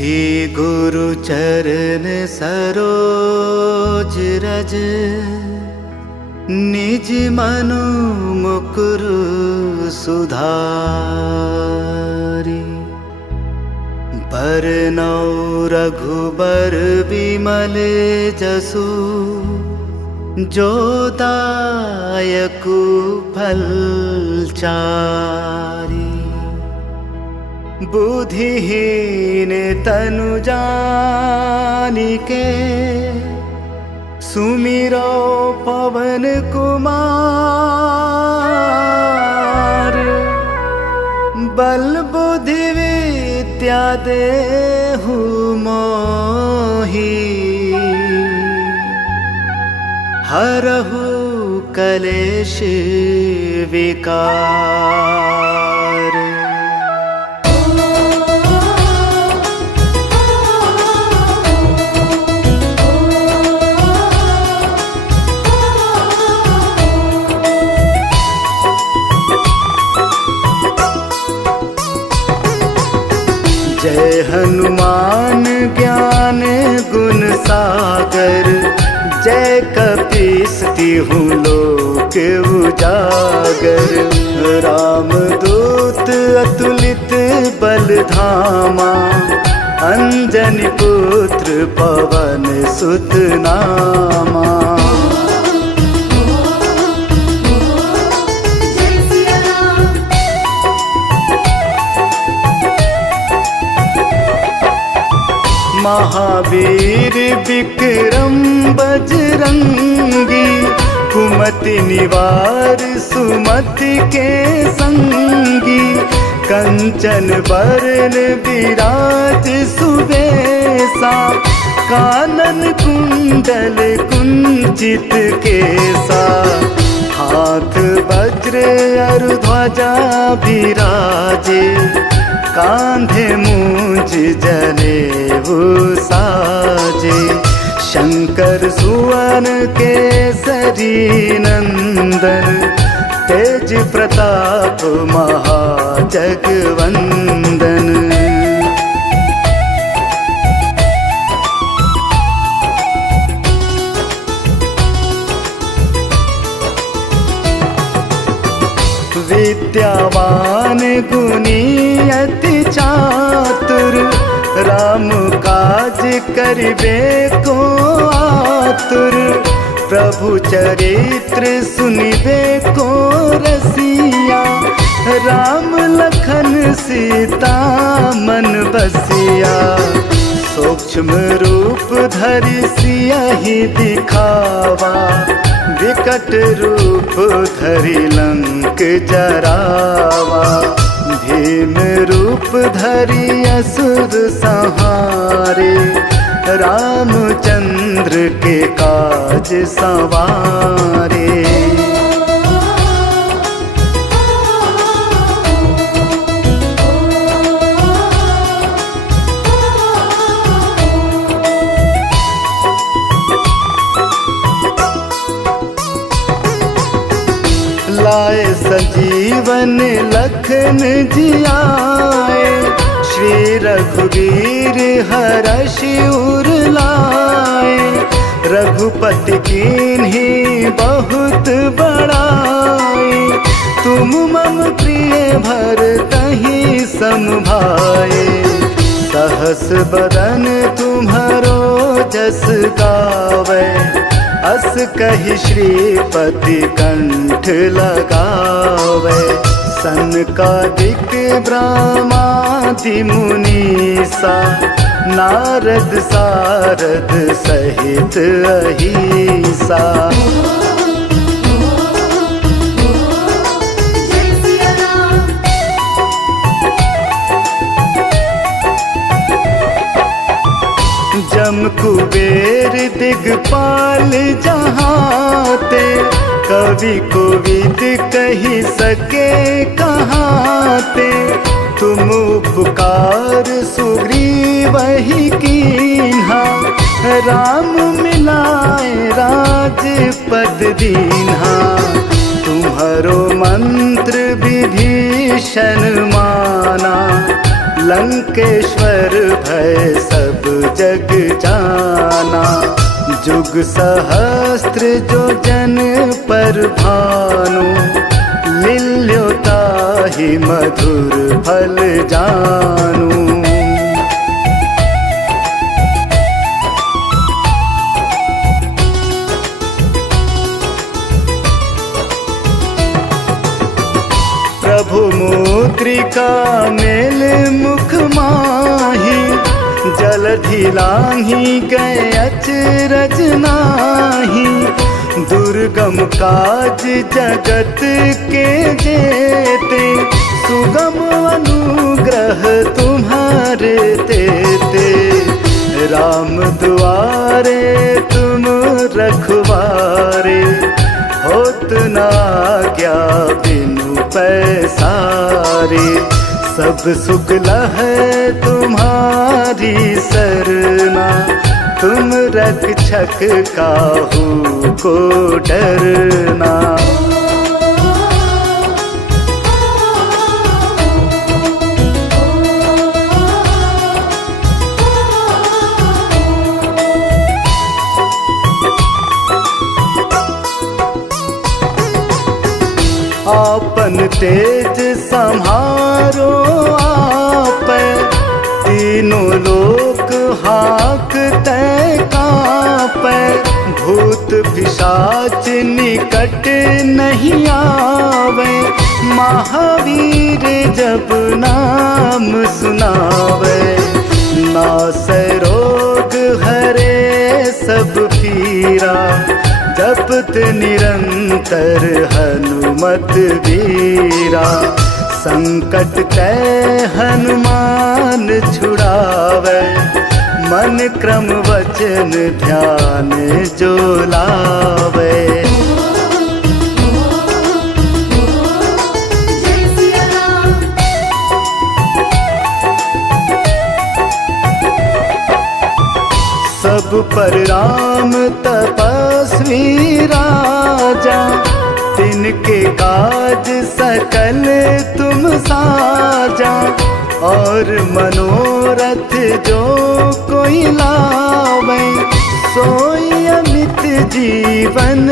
श्री गुरु चरण सरोज रज, निज मनु मुकुर सुधारी। बरनौ रघुबर बिमल जसु, जो दायकु फल चारि। बुद्धिहीन तनु जानिके, सुमिरो पवन कुमार। बल बुद्धि विद्या देहु मोहि, हरहु कलेश विकार। जय हनुमान ज्ञान गुण सागर, जय कपीस तिहुँ लोक उजागर। रामदूत अतुलित बल धामा, अंजनी पुत्र पवन सुत नामा। महावीर विक्रम बजरंगी, कुमति निवार सुमति के संगी। कंचन बरन विराज सुबेसा, कानन कुंडल कुंचित केसा। हाथ वज्र अरु ध्वजा विराजे, कांधे मूंज जनेऊ साजे। शंकर सुवन केसरी नंदन, तेज प्रताप महाजगवंदन। विद्यावान गुणी अति चातुर, राम काज करिबे को आतुर। प्रभु चरित्र सुनिबे को रसिया, राम लखन सीता मन बसिया। सूक्ष्म रूप धरि सियहि दिखावा, विकट रूप धरि लंक जरावा। भीम रूप धरि असुर संहारे, रामचंद्र के काज संवारे। लाए संजीवन लखन जियाए, श्री रघुवीर हरषि उर लाए। रघुपति कीन्ही बहुत बड़ाई, तुम मम प्रिय भरतहि सम भाई। सहस बदन तुम्हरो जस गावे, अस कहि श्रीपति कंठ लगावे। सनकादिक ब्रह्मादि मुनीसा, नारद सारद सहित अहिसा। जम कुबेर दिगपाल जहाते, कवि कोविद कहि सके कहाते। तुम उपकार सुग्रीवहि कीन्हा, राम मिलाए राजपद दीन्हा। तुम्हारो मंत्र विभीषण माना, लंकेश्वर भय सब जग जाना। जुग सहस्त्र जो जन पर भानु, लील्योताहि मधुर फल जानू। प्रभु मुद्रिका मेल मुख माही, जलधि लांघी गए अचरज नाही। दुर्गम काज जगत के जेते, सुगम अनुग्रह तुम्हारे तेते। राम दुआरे तुम रखवारे, होत ना क्या बिनु पैसारे। सब सुख लहै तुम्हारी सरना, तुम रक्षक काहू को डरना। आपन तेज सम्हारो आप, तीनों लोक हांकते कांपै। भूत पिशाच निकट नहीं आवे, महावीर जब नाम सुनावे। नासै रोग हरे सब पीरा, जपत निरंतर हनुमत वीरा। संकट कै हनुमान छुड़ावे, मन क्रम वचन ध्यान जो लावे। सब पर राम तपस्वी राजा, तिनके काज सकल तुम साजा। और मनोरथ जो कोई लावे, सोई अमित जीवन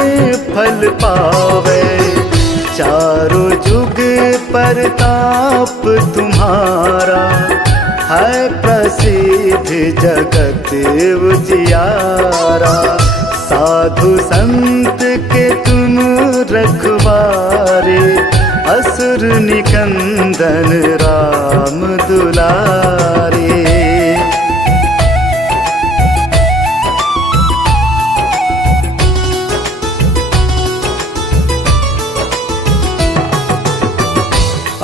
फल पावे। चारों जुग परताप तुम्हारा, है प्रसिद्ध जगत उजियारा। साधु संत के तुम रखवारे, असुर निकंदन राम दुलारे।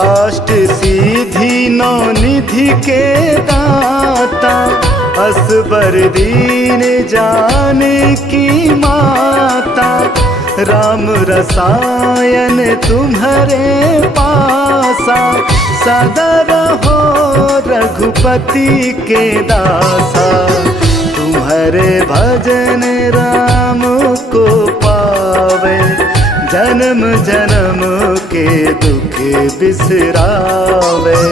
अष्ट सिद्धि नौ निधि के दाता, असबर दीन जानकी माता। राम रसायन तुम्हारे पासा, सदा रहो रघुपति के दासा। तुम्हारे भजन राम को पावे, जन्म जन्म के दुख बिसरावे।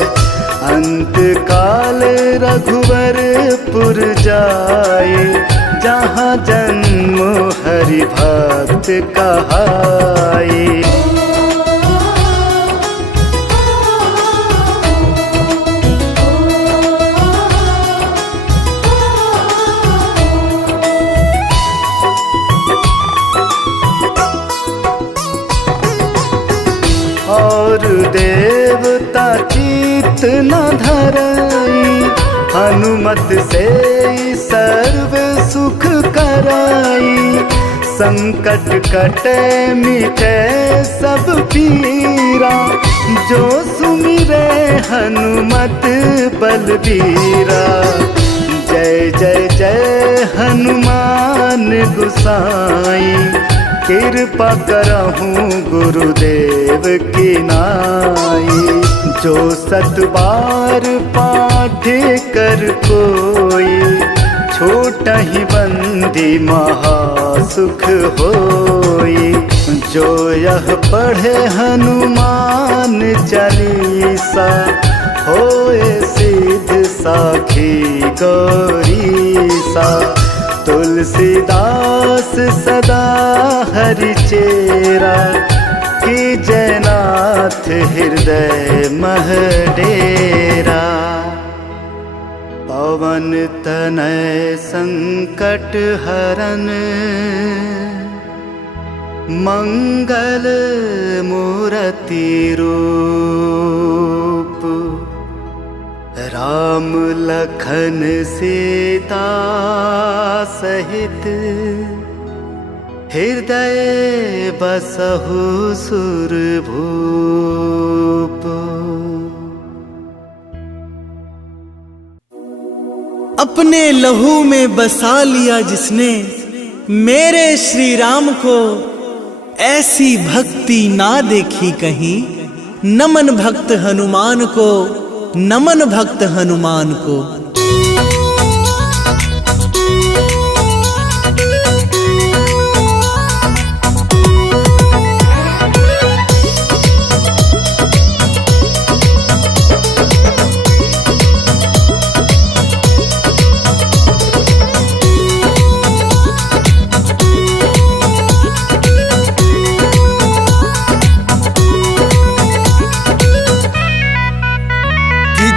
अंत काल रघुवरपुर जाए, जहाँ जन्म हरि भक्त कहाए। और देवता चित न धरई, हनुमत से सर्व सुख कराई। संकट कटे मिटे सब पीरा, जो सुमिरे हनुमत बलबीरा। जय जय जय हनुमान गुसाई, कृपा करहूँ गुरुदेव की नाई। जो सत बार पाठ कर कोई, छोटहि बंदी महासुख होई। जो यह पढ़े हनुमान चालीसा, होए सी साखी गौरी सा, तुलसीदास सदा हरि चेरा, कि जयनाथ हृदय मह डेरा। पवन तनय संकट हरन, मंगल मूर्ति रूप, राम लखन सीता सहित, हृदय बसहु सुरभूप। अपने लहू में बसा लिया जिसने मेरे श्री राम को, ऐसी भक्ति ना देखी कहीं। नमन भक्त हनुमान को, नमन भक्त हनुमान को।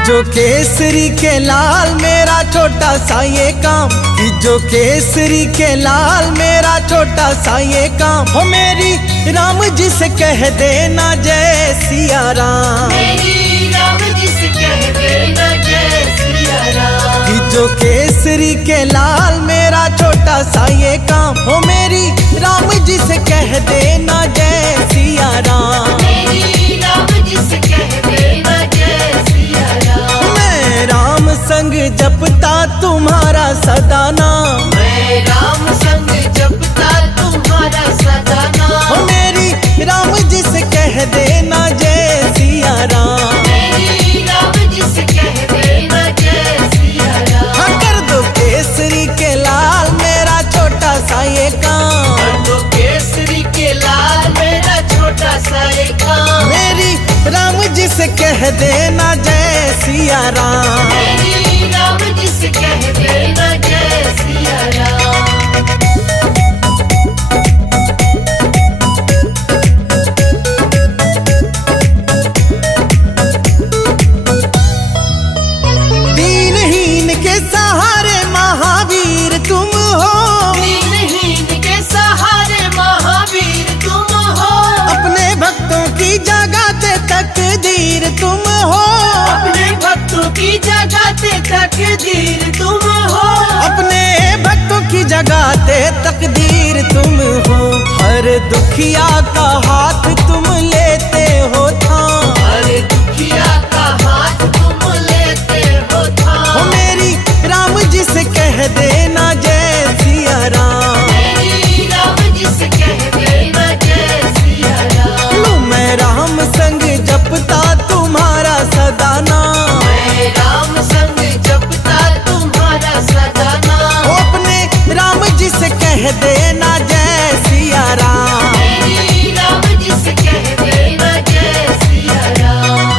जो केसरी के लाल मेरा छोटा सा ये काम, कि जो केसरी के लाल मेरा छोटा सा ये काम, हो मेरी राम जी से कह देना जय सिया राम, मेरी राम जी से कह देना जय सिया राम। कि जो केसरी के लाल मेरा छोटा सा ये काम, हो मेरी राम जी से कह देना जय सिया राम, मेरी राम जी से कह देना जय सिया राम। मैं राम संग जपता तुम्हारा सदा नाम, मैं राम संग जपता तुम्हारा सदा नाम, हो मेरी राम जी से कह देना जय सिया राम, मेरी राम जी से कह देना जय सिया राम। हाँ कर दो केसरी के लाल मेरा छोटा सा ये काम, कर दो केसरी के लाल मेरा छोटा सा एक काम, मेरी राम जी से कह देना जय सिया राम, मेरी राम जी से कह देना जय सिया राम। दीनहीन के सहारे महावीर तुम हो, दीनहीन के सहारे महावीर तुम हो, अपने भक्तों की जगाते तकदीर तुम हो, अपने भक्तों की जगाते तकदीर तुम हो, अपने भक्तों की जगाते तकदीर तुम हो। हर दुखिया का हाथ तुम लेते हो थाम, हर दुखिया का हाथ तुम लेते हो थाम, हो मेरी राम जी से कह देना जय सिया राम, मेरी राम जी से कह देना जय सिया राम। लो मैं राम संग जपता तुम्हारा सदा नाम, मैं राम संग जपता तुम्हारा सदा नाम, हो अपने राम जी से कह देना जय सिया राम, मेरी राम जी से कह देना जय सिया राम।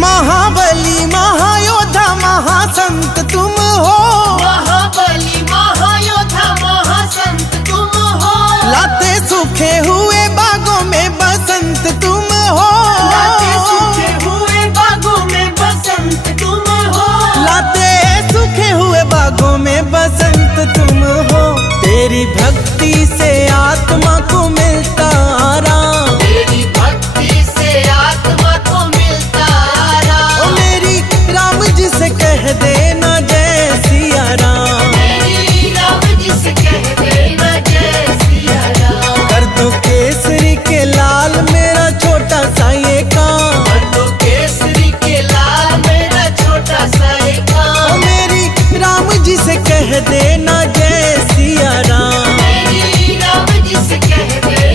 महाबली महायोद्धा महासंत तुम हो, महाबली महायोद्धा महासंत तुम हो, लाते सूखे हुए बागों में बसंत तुम हो, लाते सूखे हुए बागों में बसंत तुम हो, लाते सूखे हुए बागों में बसंत तुम हो। तेरी भक्ति से आत्मा को मिलता आराम, तेरी भक्ति से आत्मा को मिलता आराम, ओ मेरी राम जी से कह देना जय सिया राम, मेरी राम जी से कह देना जय सिया राम। कर दो केसरी के लाल मेरा छोटा सा ये काम, कर दो केसरी के लाल मेरा छोटा सा एक ओ काम, मेरी राम जी से कह देना जय सिया राम, मेरी राम जी से कह देना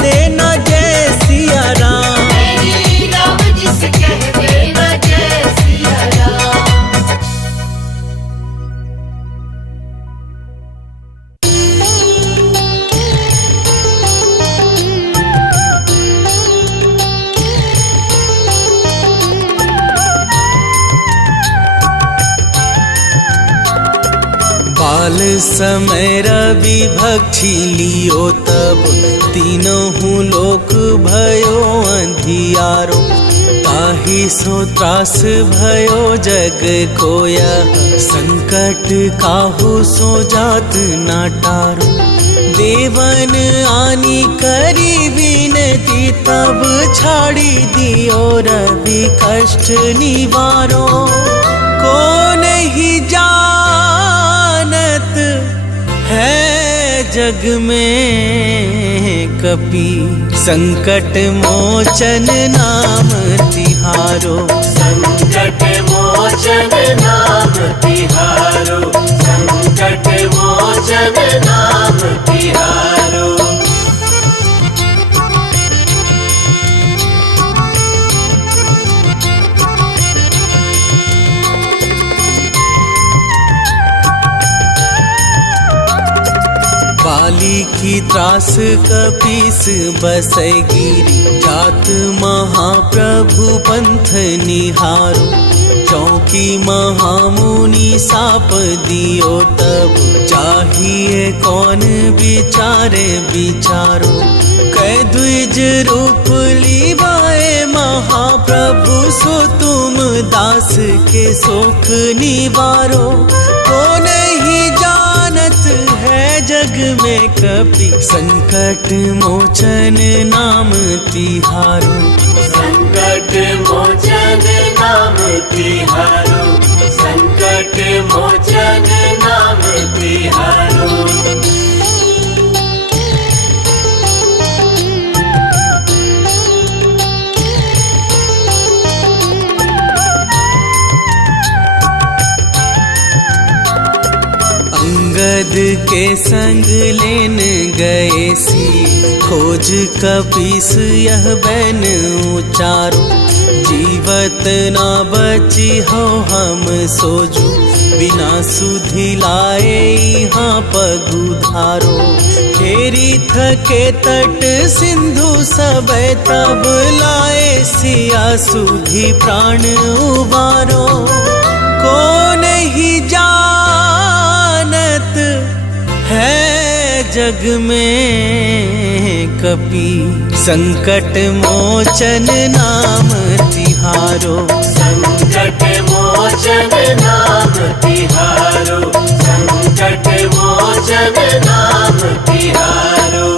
देना जय सिया राम। श्री राम जी से कह देना जय सिया राम। बाल समय रवि भक्षी लियो तब तीनों लोक भयो अंधियारो। ताहि सो त्रास भयो जग कोया संकट काहू सो जात ना टारो। देवन आनी करी विनती तब छाड़ी दियो रवि कष्ट निवारो। को नहीं जानत है जग में कपि संकट मोचन नाम तिहारो। संकट मोचन नाम तिहारो। संकट मोचन नाम तिहारो। बाली की त्रास कपीस बसगिरी जात महाप्रभु पंथ निहारो। चौकी महामुनि साप दियो तब चाहिए कौन विचारे विचारो। कै द्विज रूप लीवाए महाप्रभु सो तुम दास के सोख निवारो। को नहीं जानत है जग में कपि संकट मोचन नाम तिहारो। संकट मोचन नाम तिहारो। संकट मोचन नाम तिहारो। अंगद के संग लेन गए सी खोज कपीस यह बैन उचारो। जीवत ना बची हो हम सोजू बिना सुधि लाए यहाँ पगुधारो। फेरी थके तट सिंधु सब तब लाए सिया सुधि प्राण उबारो। को नहीं जानत है जग में कपि संकट मोचन नाम तिहारो। संकट मोचन नाम तिहारो। संकट मोचन नाम तिहारो।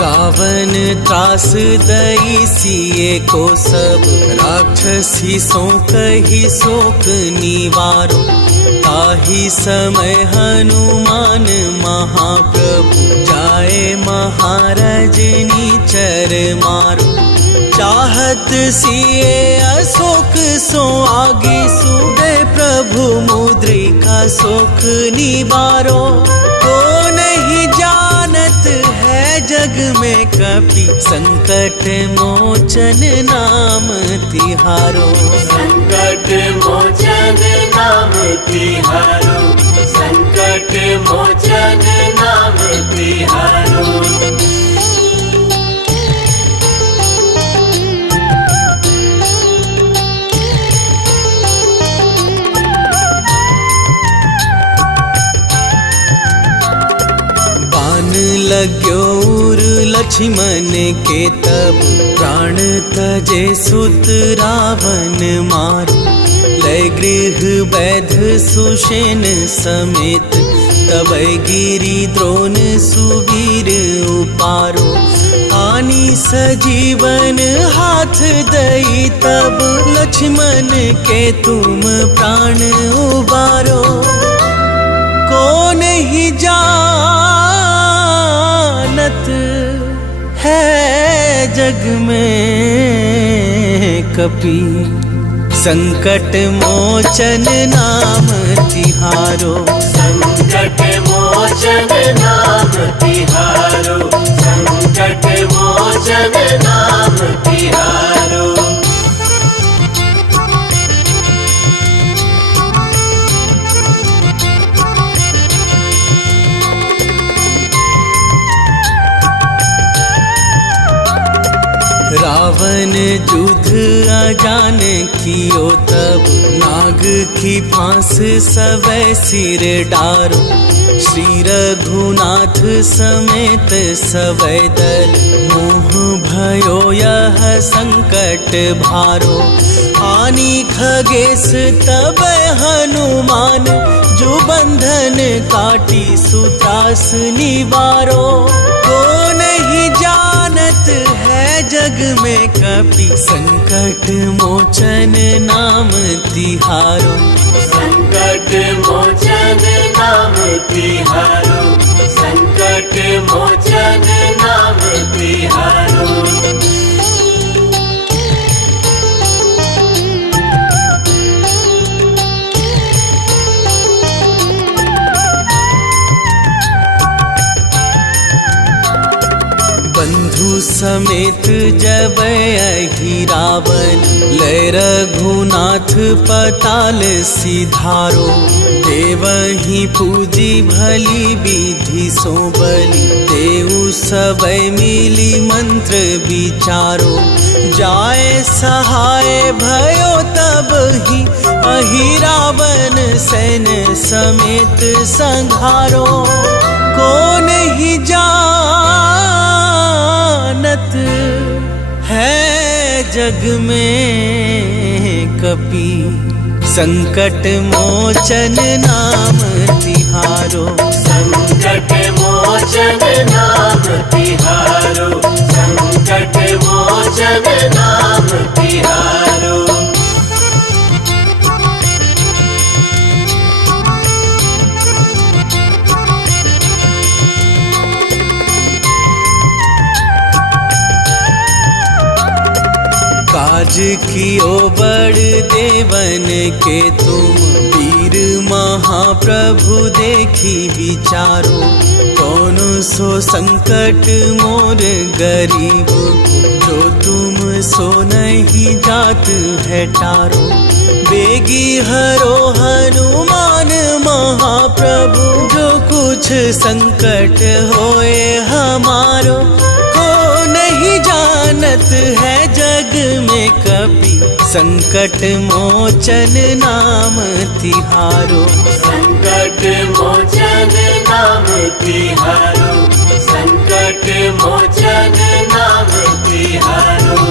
रावण त्रास दई सिए को सब राक्षसी सो कही शोक निवारो। ताहि समय हनुमान महाप्रभु जाए महारजनी चर मारो। चाहत सिए अशोक सो आगे सूबे प्रभु मुद्रिका शोक निवारो। को नहीं जानत है जग में कपि संकट मोचन नाम तिहारो। संकट मोचन नाम तिहारो। संकट मोचन नाम तिहारो। लग्यो उर लक्ष्मण के तब प्राण तजे सुत रावण मारो। लय गृह वैध सुषेण समेत तब गिरी द्रोण सुवीर उपारो। आनी सजीवन हाथ दई तब लक्ष्मण के तुम प्राण उबारो। को नहीं जानत है जग में कपि, संकट मोचन नाम तिहारो। संकट मोचन नाम तिहारो, संकट मोचन नाम तिहारो। रावण युद्ध अजान कियो तब, नाग की फांस सवै सिर डारो। श्री रघुनाथ समेत सवै दल, मोह भयो यह संकट भारो। आनी खगेश तब हनुमान, जो बंधन काटी सुत्रास निवारो। को नहीं जानत है जग में कपि, संकट मोचन नाम तिहारो। संकट मोचन नाम तिहारो, संकट मोचन नाम तिहारो। बंधु समेत जब अहि रावण, लय रघुनाथ पताल सिधारो। देवहि पूजी भली विधि सो बलि, देउ सबै मिली मंत्र विचारो। जाय सहाय भयो तब ही, अहि रावण सैन समेत संघारो। को नहीं जानत है जग में कपि, संकट मोचन नाम तिहारो। संकट मोचन नाम तिहारो, संकट मोचन नाम तिहारो। काज कियो बड़ देवन के तुम, वीर महाप्रभु देखी विचारो। कौन सो संकट मोर गरीब को, जो तुम सो नहीं जात है टारो। बेगी हरो हनुमान महाप्रभु, जो कुछ संकट होए हमारो। को नहीं जानत है जग में कपि, संकट मोचन नाम तिहारो। संकट मोचन नाम तिहारो, संकट मोचन नाम तिहारो।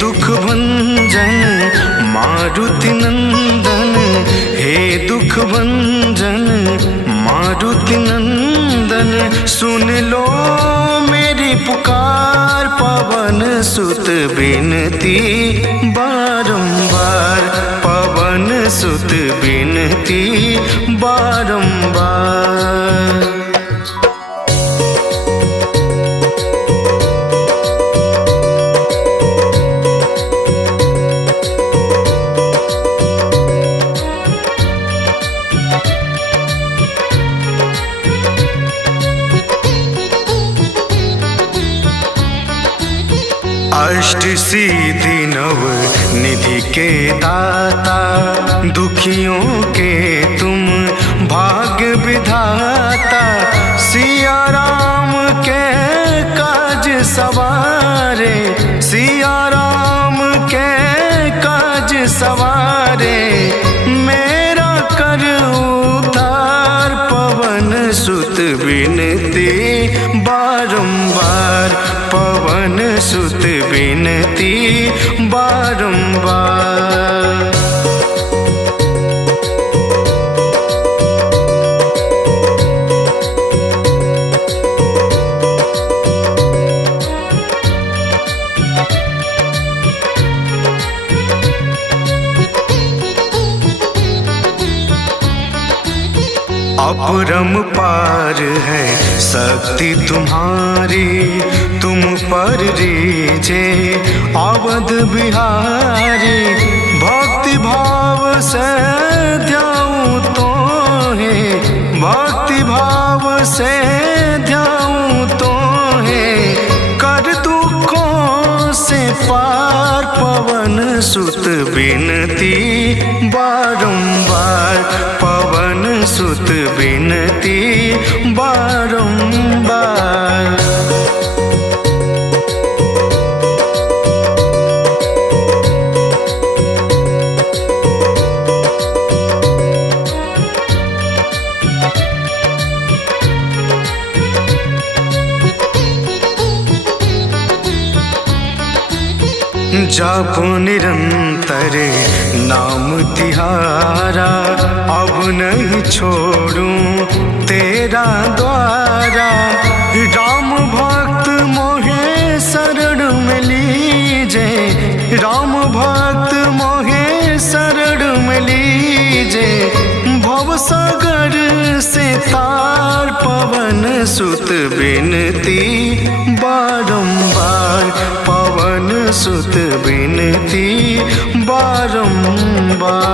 दुख भंजन मारुति नंदन, हे दुख भंजन मारुति नंदन। सुन लो मेरी पुकार, पवन सुत बिनती बारंबार। पवन सुत बिनती बारंबार। अष्ट सिद्धि नव निधि के दाता, दुखियों के तुम भाग्य विधाता। सिया राम के काज सवारे, सिया राम के काज सवारे। मेरा कर उद्धार, पवन सुत बिनती बारंबार। पवन सुत बिनती बारंबार। अपरंपार है शक्ति तुम्हारी, तुम पर रीजे अवध बिहारी। भक्ति भाव से ध्याऊं तो है, भक्ति भाव से ध्याऊं तो है, कर दुखों से पार पवन सुत बिनती बारंबार, पवन सुत बिनती बारंबार। जापो निरंतर नाम तिहारा, अब नहीं छोड़ूं तेरा द्वारा। राम भक्त मोहे शरण में लीजे, राम भक्त मोहे शरण में लीजे। भव सागर से तार पवन सुत बिनती बारंबार, पवन सुत बिनती बारंबार।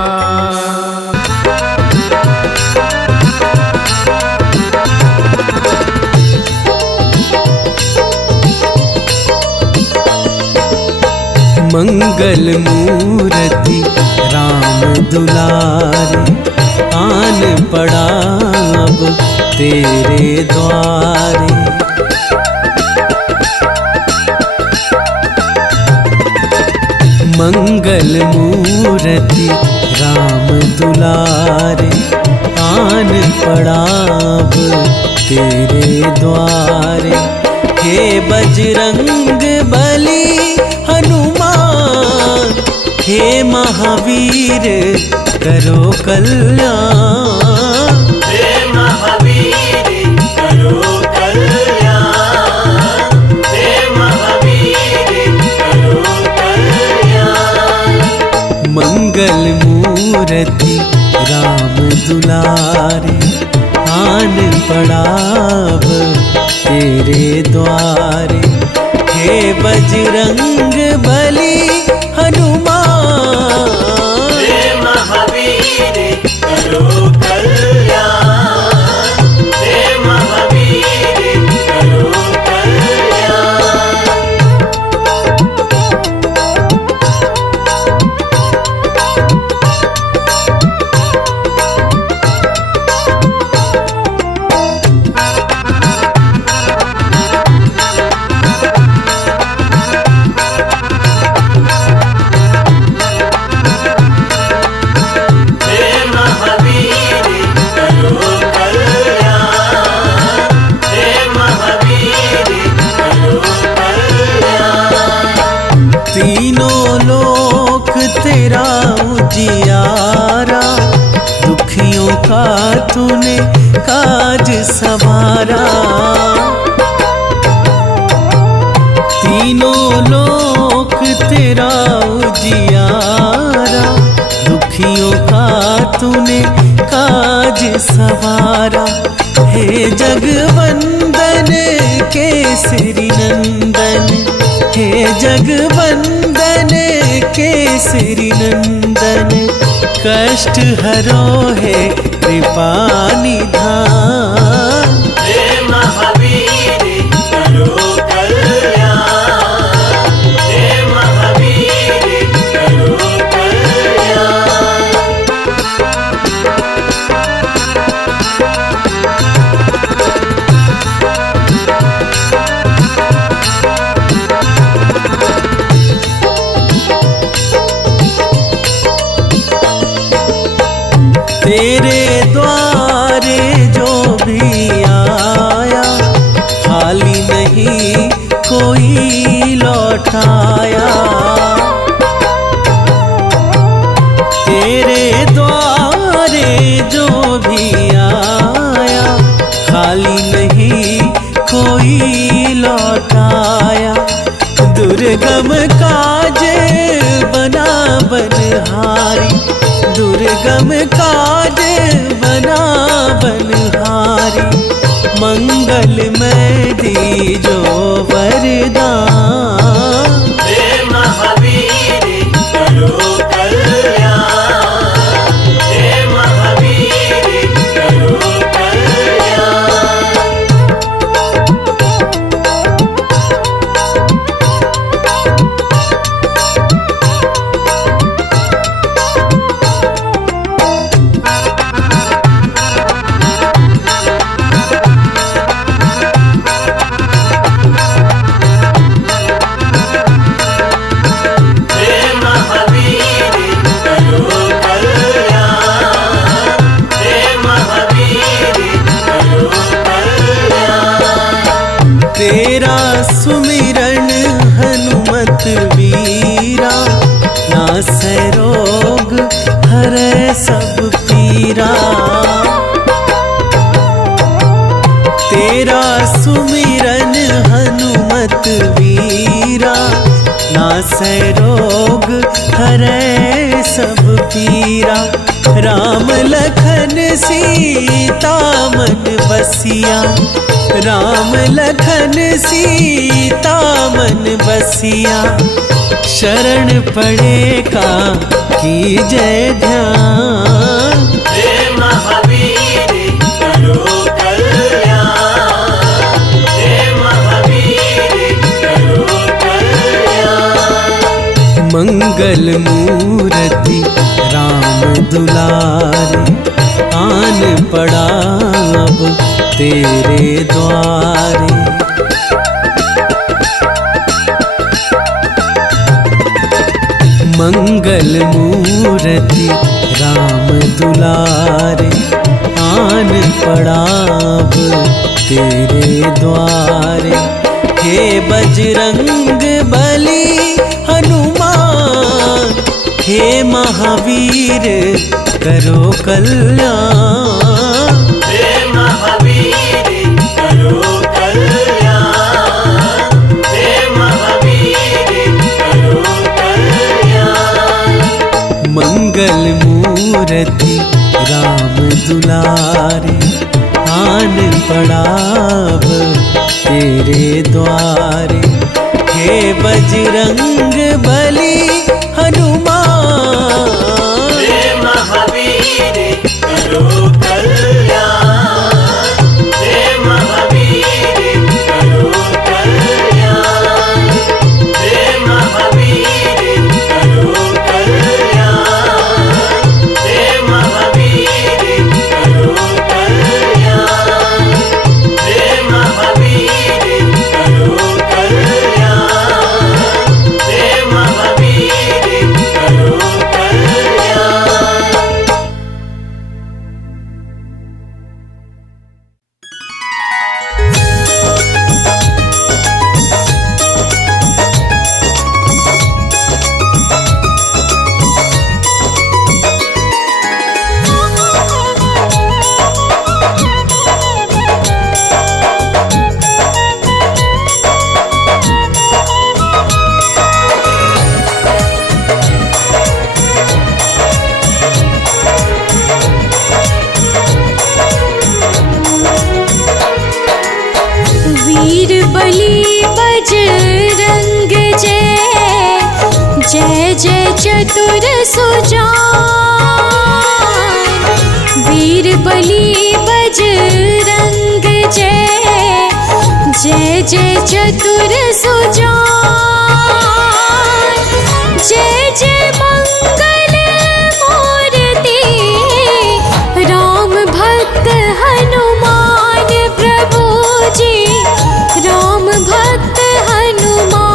मंगल मूर्ति राम दुलारे, आन पड़ा अब तेरे द्वारे। मंगल मूर्ति राम दुलारे, आन पड़ा अब तेरे द्वारे। हे बजरंग बली हनुमान, हे महावीर करो कल्याण। हे महावीर करो कल्याण, हे महावीर करो कल्याण। मंगल मूर्ति राम दुलारे, आन पड़ा अब तेरे द्वारे। हे बजरंग बली हनुमान, हे महावीर करो कल्याण, हे महावीर करो कल्याण। तीनों लोक तेरा उजियारा, दुखियों का तूने काज संवारा। तीनों लोक तेरा उजियारा, दुखियों का तूने काज संवारा। हे जगवंदन केसरी नंदन, हे जगवंदन केसरी नंदन। कष्ट हरो है कृपा निधान। हे महावीर करो कल्याण, हे महावीर करो कल्याण। तेरे द्वारे जो भी आया, खाली नहीं कोई लौटाया। तेरे द्वारे जो भी आया, खाली नहीं कोई लौटाया। दुर्गम काज बना बनहारी, दुर्गम काज बना बनहारी। मंगल में दीजो वरदान। हे महावीर करो कल्याण, हे महावीर करो कल्याण। तेरा सुमिरन हनुमत वीरा, नासै रोग हरै सब पीरा। तेरा सुमिरन हनुमत वीरा, नासै रोग हरै सब पीरा। राम लखन सीता मन बसिया, राम लखन सीता मन बसिया। शरण पड़े का कीजय ध्यान। हे महावीर करो कल्याण, हे महावीर करो कल्याण। मंगल मूर्ति राम दुलारे, आन पड़ा अब तेरे द्वारे। मंगल मूर्ति राम दुलारे, आन पड़ा अब तेरे द्वारे। हे बजरंग बली हनुमान, हे महावीर करो कल्याण। हे महावीर करो कल्याण, हे महावीर करो कल्याण। मंगल मूर्ति राम दुलारे, आन पड़ा अब तेरे द्वारे। हे बजरंग बली हनुमान, हे महावीर करो कल्याण, हे महावीर करो कल्याण, हे महावीर करो कल्याण, हे महावीर करो कल्याण, हे महावीर करो कल्याण, हे महावीर करो कल्याण। वीर बली बजरंग जय, जय जय चतुर सुजान। वीर बली बजरंग जय, जय जय चतुर सुजान। जय जय मंगल मूर्ति राम भक्त हनुमान प्रभु जी, राम भक्त हनुमान।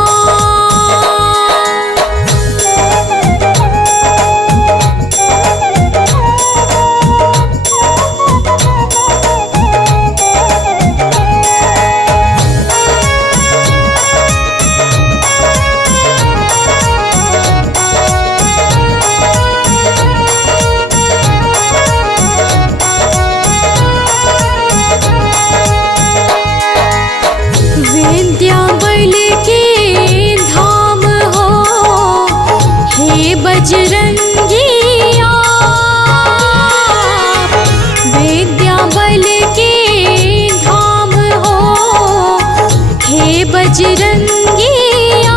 बजरंगिया।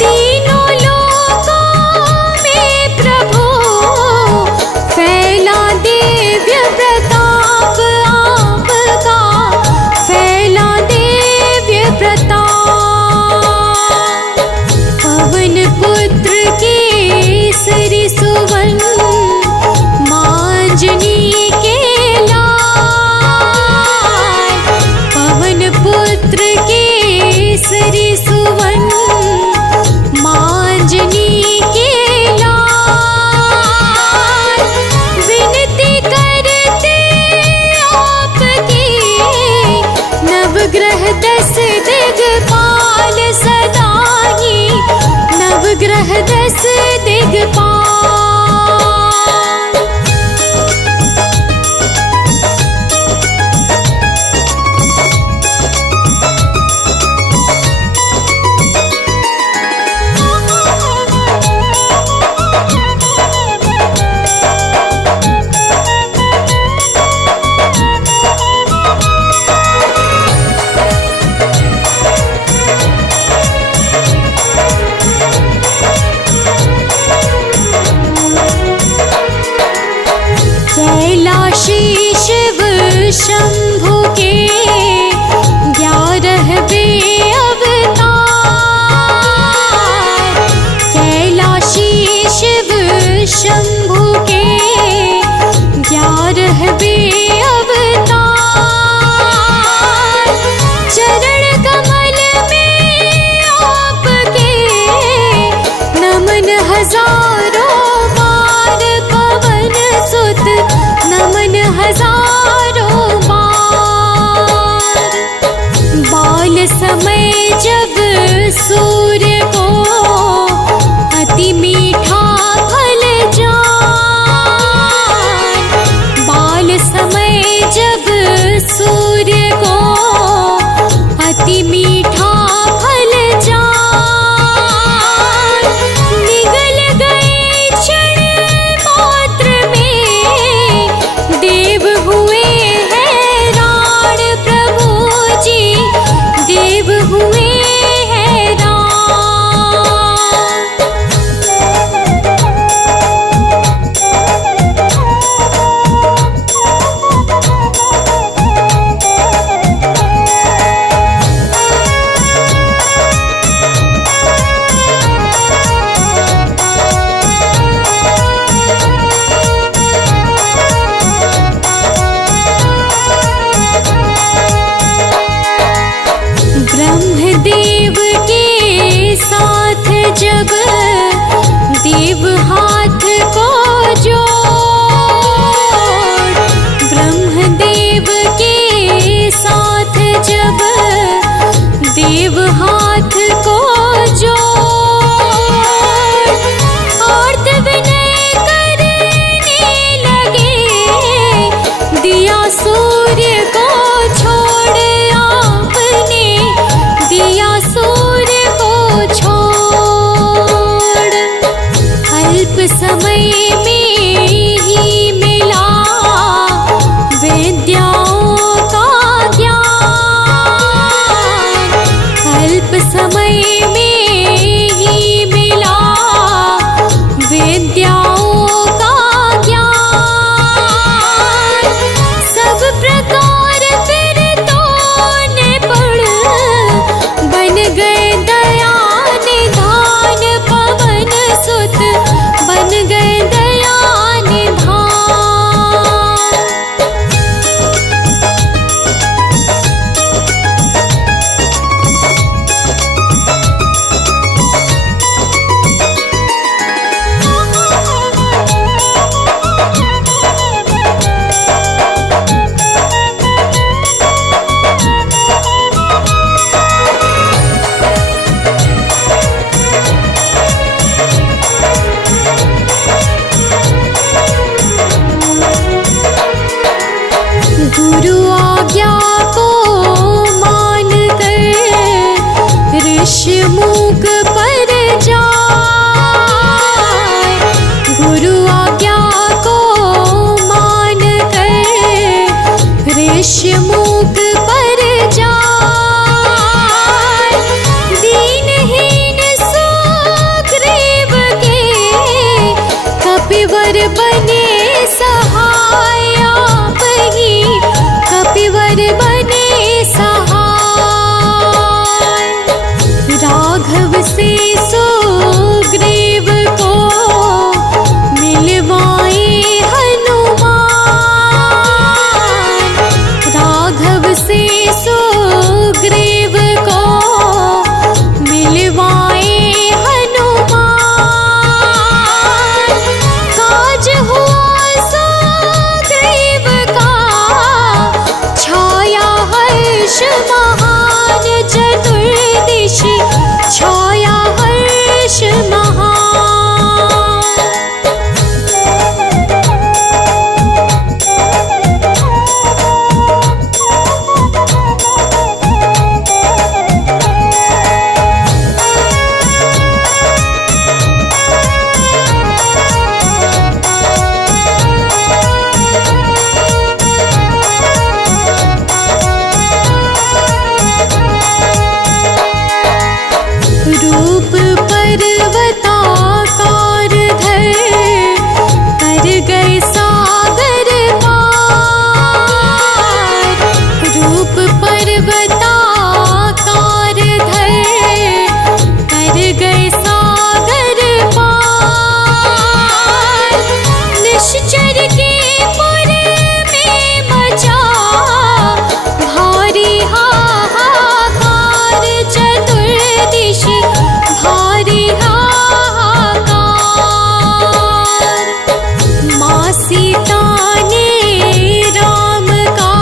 तीनों लोकों में प्रभु फैला दिव्य प्रताप आपका, फैला दिव्य प्रताप। पवन पुत्र केसरी सुवन मांजनी के लाल, पवन पुत्र केसरी सुवन मांजनी के लाल। विनती करते आपकी नवग्रह 10 दिग्पाल सदा ही, नवग्रह 10 दिग्पाल। सीता ने राम का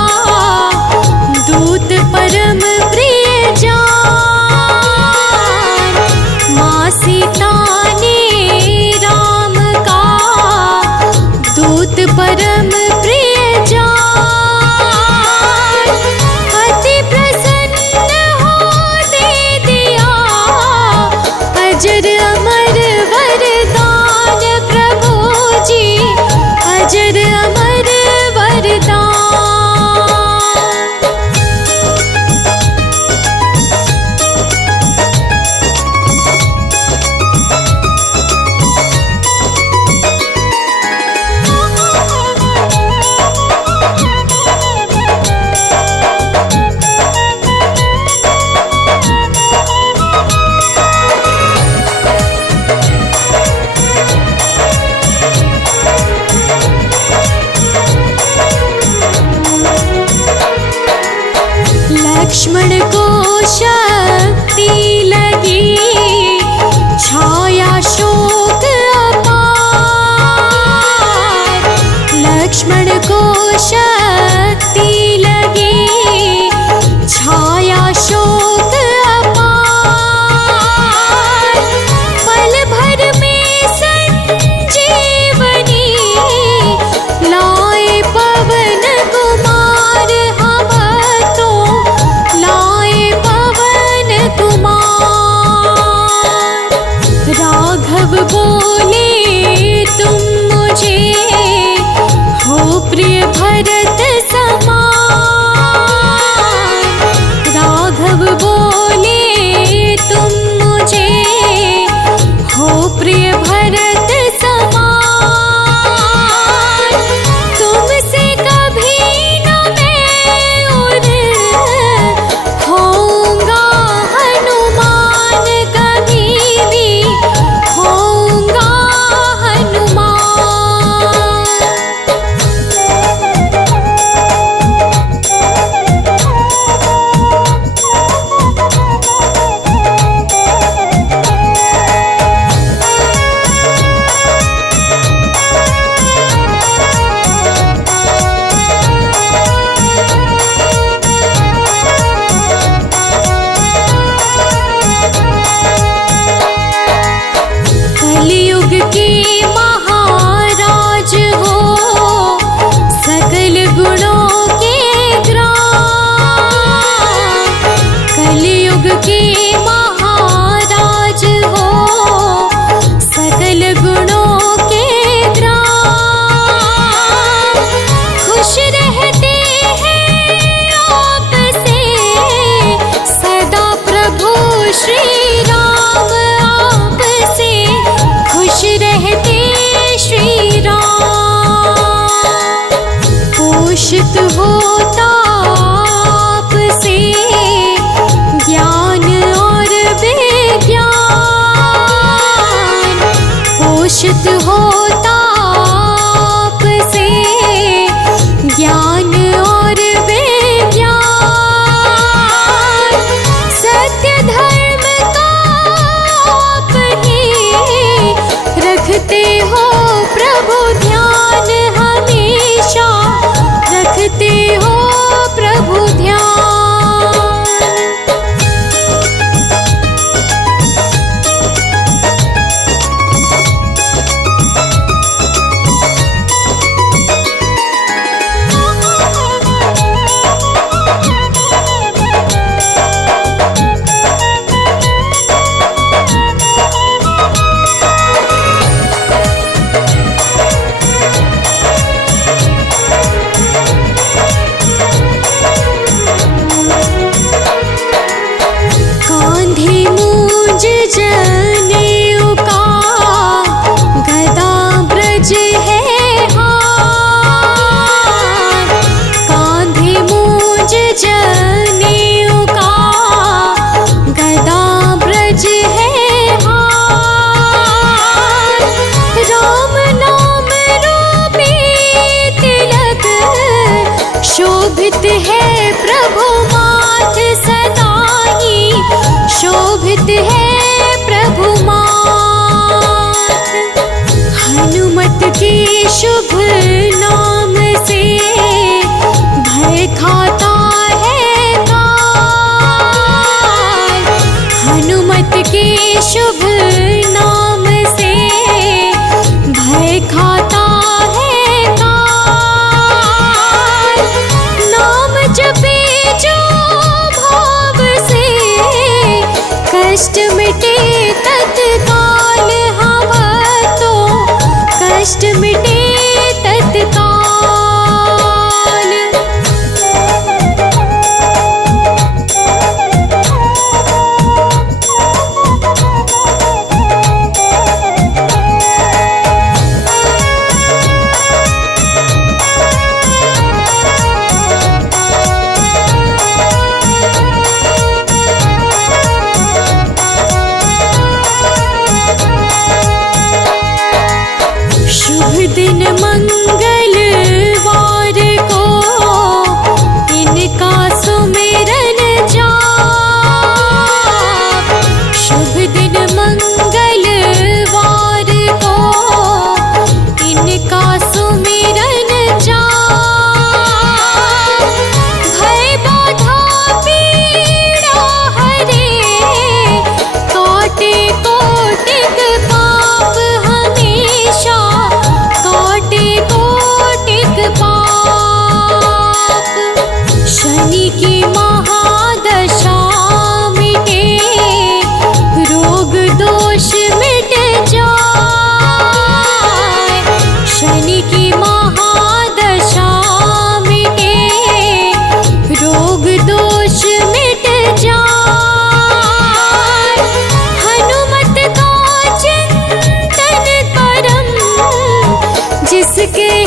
दूत परम प्रिय जान। माँ सीता ने राम का दूत परम प्रिय जान। अति प्रसन्न हो दे दिया अजर अमर वरदान प्रभु जी, अजर अमर वरदान। लक्ष्मण को शक्ति लगी छाया शोक अपार। लक्ष्मण को शक्ति लगी छाया शोक अपार। पल भर में संजीवनी लाए पवन कुमार, हम तो लाए पवन कुमार। राघव बोले तुम मुझे हो प्रिय भरत समान। राघव बोले तुम मुझे हो प्रिय भरत समान। तुमसे कभी न मैं उर होऊंगा हनुमान, कभी भी होऊंगा हनुमान। कलियुग के महाराज हो सकल गुणों के ग्राम। कलियुग के महाराज हो सकल गुणों के ग्राम। खुश रहते हैं आपसे सदा प्रभु श्री राम, आपसे खुश रहते श्री राम। पोषित होता आपसे ज्ञान और विज्ञान। पोषित होता आपसे ज्ञान और विज्ञान। सत्य धर्म का आप ही रखते हो प्रभु ध्यान, हमेशा रखते हो प्रभु ध्यान। शोभित है प्रभु माथ सदा ही, शोभित है प्रभु माथ। हनुमत की शुभ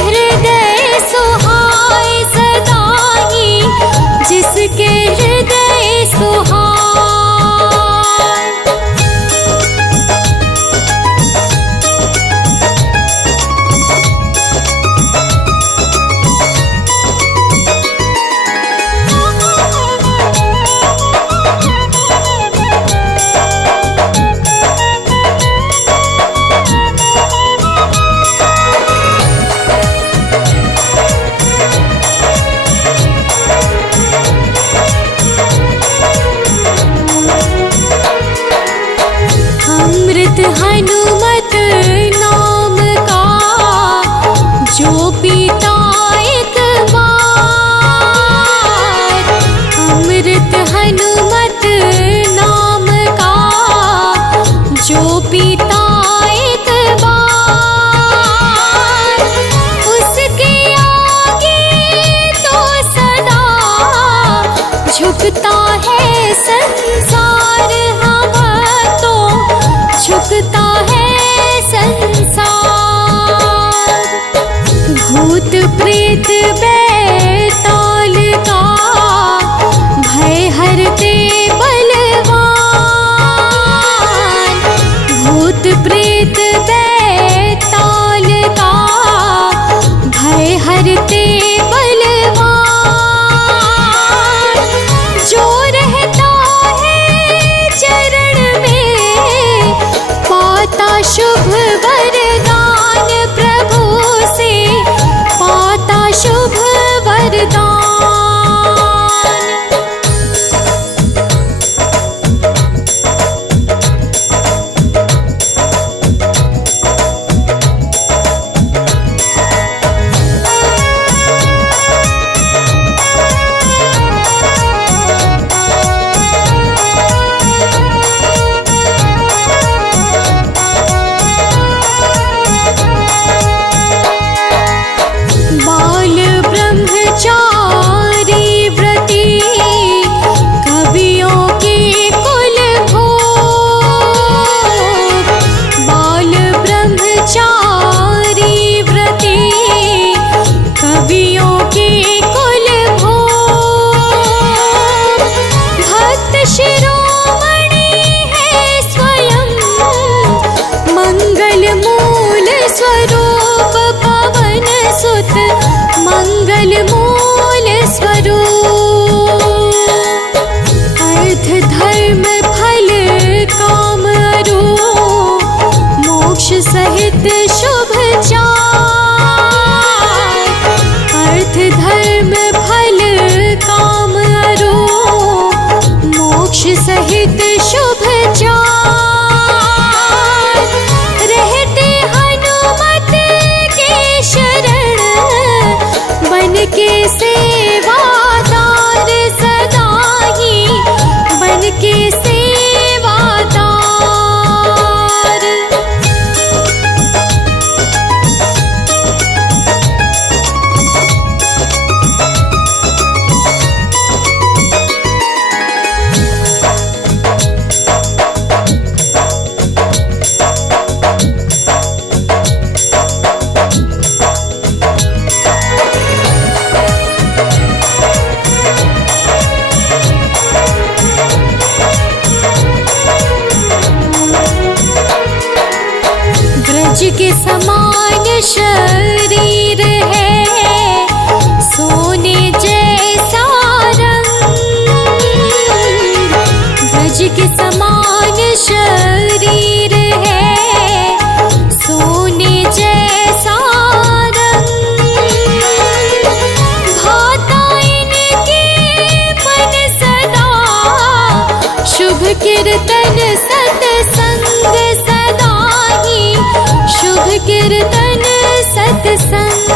हृदय सुहाए सदा ही, जिसके हृदय सुहाए। अमृत हनुमत नाम का जो पीता एक बार, अमृत हनुमत नाम का जो पीता एक बार, उसके आगे तो सदा झुकता है संसार। झुकता है संसार। भूत प्रेत बैताल का भय हरते बलवान, भूत प्रेत बैताल का भय हरते बलवान, जो रहता है चरण में पाता शुभ वरदान, प्रभु से पाता शुभ वरदान। बाल ब्रह्मचारी व्रती कवियों के कुल भोग, बाल ब्रह्मचारी व्रती कवियों के कुल भोग, भक्त शिरोमणि है स्वयं मंगल मूल स्वरूप, पवन सुत मंगल मूल स्वरूप। अर्थ धर्म फल काम अरु मोक्ष सहित शुभ चार, अर्थ धर्म फल काम अरु मोक्ष सहित शुभ चार, रहते हनुमत के शरण बन के सेवादार सदा ही, बन के सेवादार। ब्रज के समान शरीर है सोने जैसा रंग, ब्रज के समान शरीर है सोने जैसा रंग, भाता इनके मन सदा शुभ कीर्तन सत्संग सदा ही, शुभ कीर्तन सत्संग।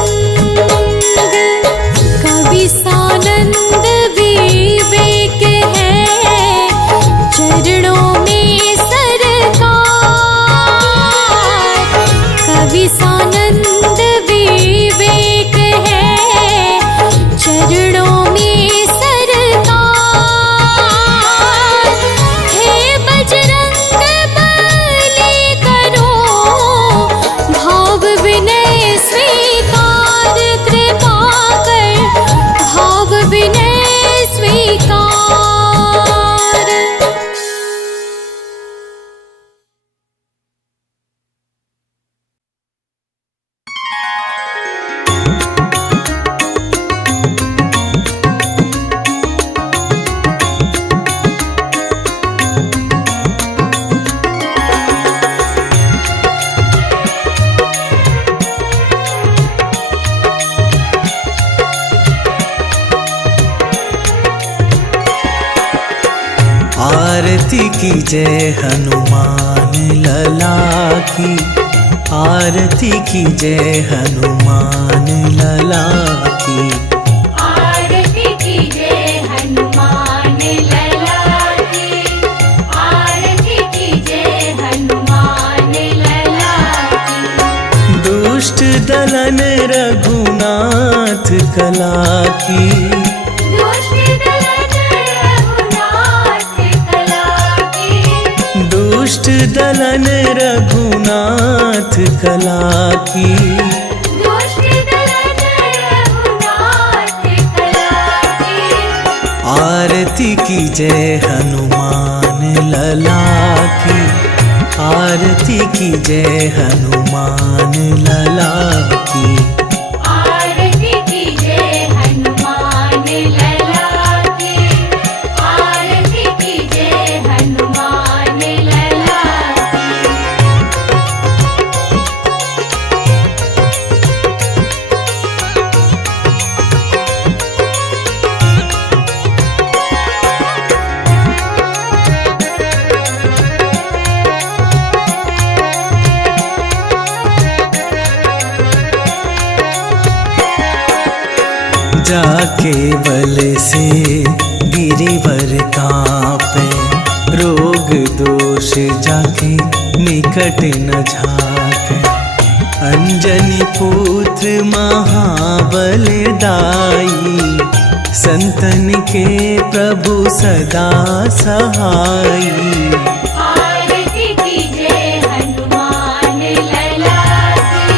कवि सानंद विवेक है चरणों में सरकार, कवि सानंद विवेक है चरणों में सरकार। हे बजरंग बली करो भाव आरती कीजय हनुमान लला की, आरती कीजय हनुमान लला की। आरती कीजय हनुमान लला की, आरती कीजय हनुमान लला की। दुष्ट दलन रघुनाथ कला की, दुष्ट दलन रघुनाथ कला की, दुष्ट दलन रघुनाथ कला की। आरती कीजय हनुमान लला की, आरती कीजय हनुमान लला की। आरती कीजय हनुमान लला की, आरती कीजय हनुमान लला की। जाके बल से गिरिवर कांपे, रोग दोष जाके निकट न झाके। अंजनी पुत्र महाबल दाई, संतन के प्रभु सदा सहाई। आरती कीजय हनुमान लला की,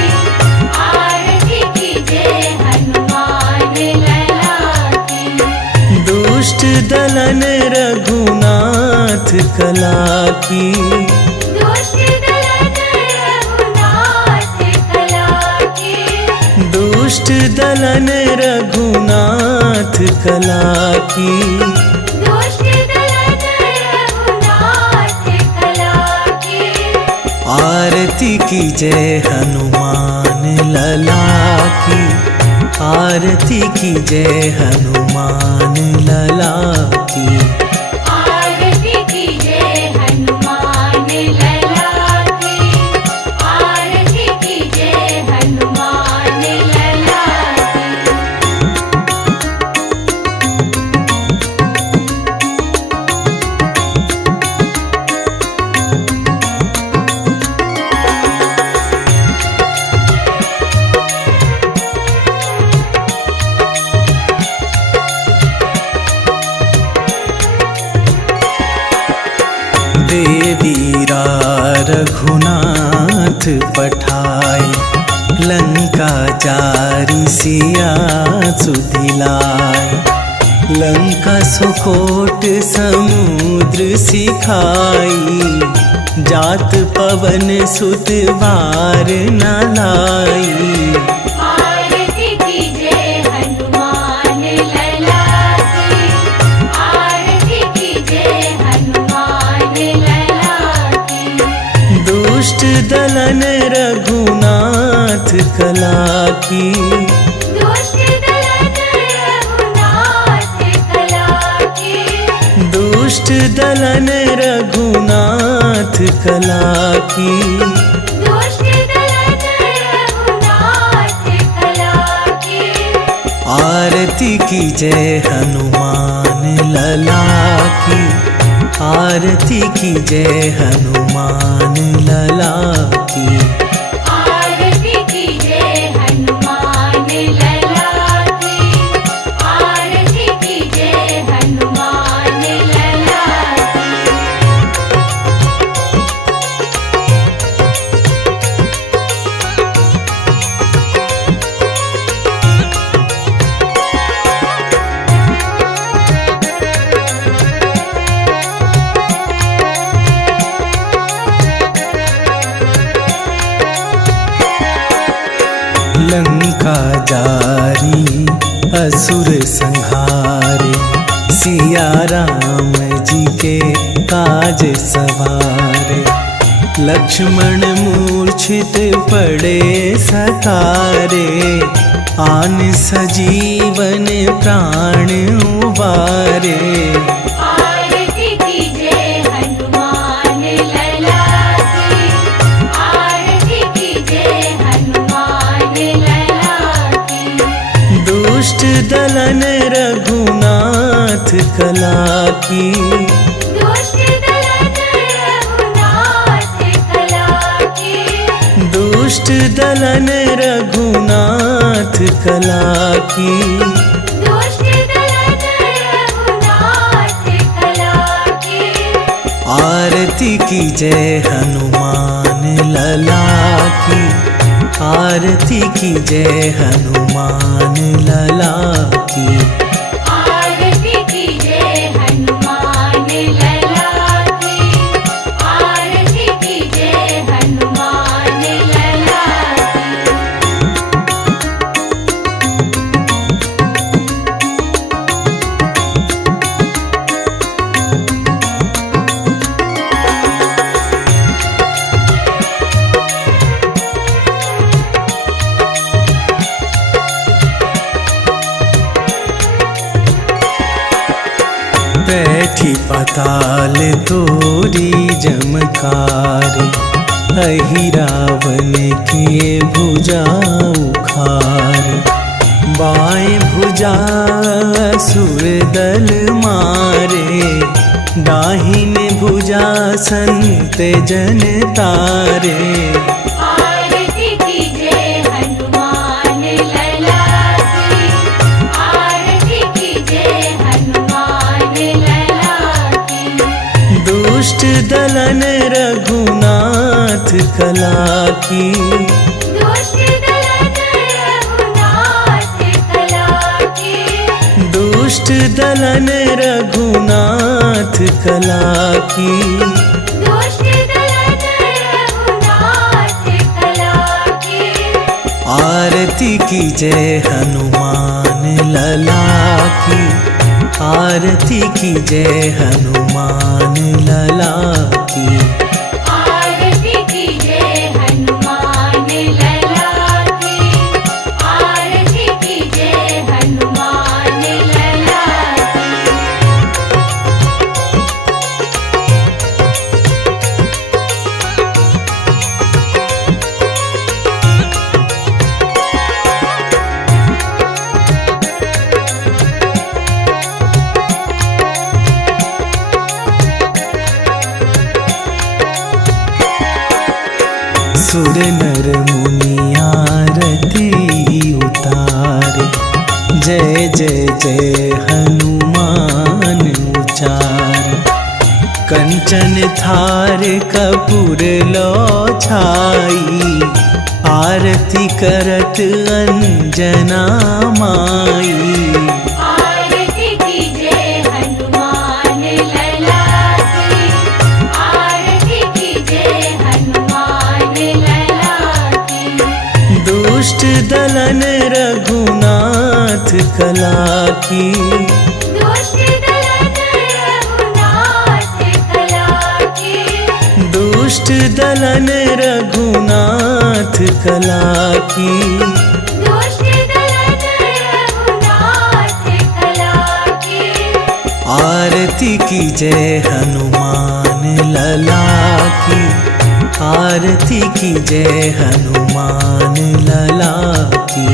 आरती कीजय हनुमान लला की। दुष्ट दलन रघुनाथ कला की, दुष्ट दलन रघुनाथ कला की, दुष्ट दलन रघुनाथ कला की। दुष्ट दलन रघुनाथ कला की। आरती कीजय हनुमान लला की, आरती कीजय हनुमान लला की। आरती कीजय हनुमान लला की, आरती कीजय हनुमान लला की। देवीरा रघुनाथ पठाए, लंका जारी सिया सुधिलाए। लंका सुकोट समुद्र सिखाई, जात पवन सुत बार न लाई। आरती कीजय हनुमान लला की, आरती कीजय हनुमान लला की। दुष्ट दलन रघुनाथ कला की, दुष्ट दलन रघुनाथ कला की, दुष्ट दलन रघुनाथ कला की। दुष्ट दलन रघुनाथ कला की। आरती कीजय हनुमान लला की, आरती कीजय हनुमान लला की। आरती कीजय हनुमान लला की, आरती कीजय हनुमान लला की। लंका जारी असुर संहारे, सिया राम जी के काज सवारे। लक्ष्मण मूर्छित पड़े सतारे, आन सजीवन प्राण उबारे। आरती कीजय दुष्ट दलन रघुनाथ कला की, दुष्ट दलन रघुनाथ कला की, दुष्ट दलन रघुनाथ कला की। दुष्ट दलन रघुनाथ कला की। आरती की जय हनुमान लला की, आरती की जय हनुमान लला की। आरती की जय हनुमान लला की, आरती की जय हनुमान लला बैठी पाताल तोरी जमकार, अहि रावण के भुजा उखार। बाएं भुजा असुर दल मारे, दाहिने भुजा संत जन तारे। आरती की जय हनुमान लला की, आरती की जय हनुमान लला की। दुष्ट दलन रघुनाथ कला की, दुष्ट दलन रघुनाथ कला की, दुष्ट दलन रघुनाथ कला की। दुष्ट दलन रघुनाथ कला की। आरती की जय हनुमान लला की, आरती की जय हनुमान लला की। आरती की जय हनुमान लला की, आरती की जय हनुमान लला की। सुर नर मुनि आरती उतार, जय जय जय हनुमान उचार। कंचन थार कपूर लो छाई, आरती करत अंजना माई। आरती की जय हनुमान लला की, आरती की जय हनुमान लला की। दुष्ट दलन रघुनाथ कला की, दुष्ट दलन रघुनाथ कला की, दुष्ट दलन रघुनाथ कला की। दुष्ट दलन रघुनाथ कला की। आरती की जय हनुमान लला की, आरती की जय हनुमान लला की।